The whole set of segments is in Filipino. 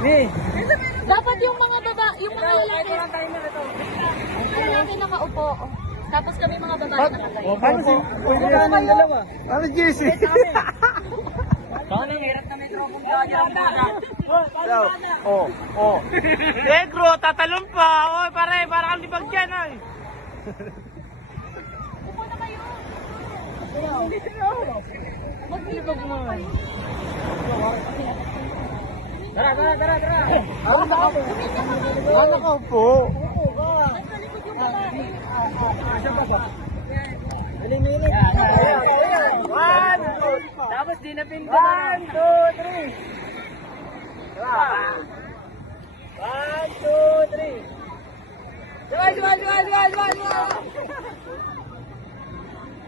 Dapat yung mga baba, yung mga lalaki. Yung lalaki nakaupo. Tapos kami mga babae nakatayo. Paano si? Pwede naman dalawa. Paano JC? Paano hirap na may tropong gagawin? Negro, tatalon pa. Oy, pare, para kang libag dyan, oy. Upo na kayo. Maglibag mo. Tara. Ano ka po? Ang talikod yung babae. One, Tapos di na pinto. 1, 2, 3. 1, 2, 3.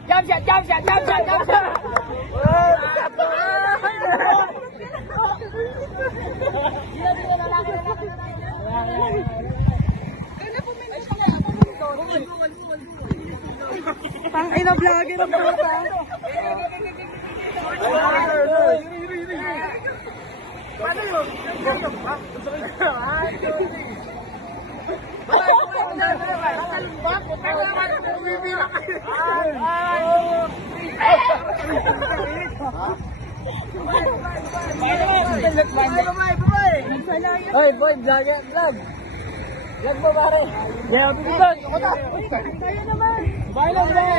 Jump shot. Ay, na-vlogin ang bata. Hoy, boy, vlog. Vlog mo, pare. Yeah, bigyan. Tayo naman. Bye lang, bye.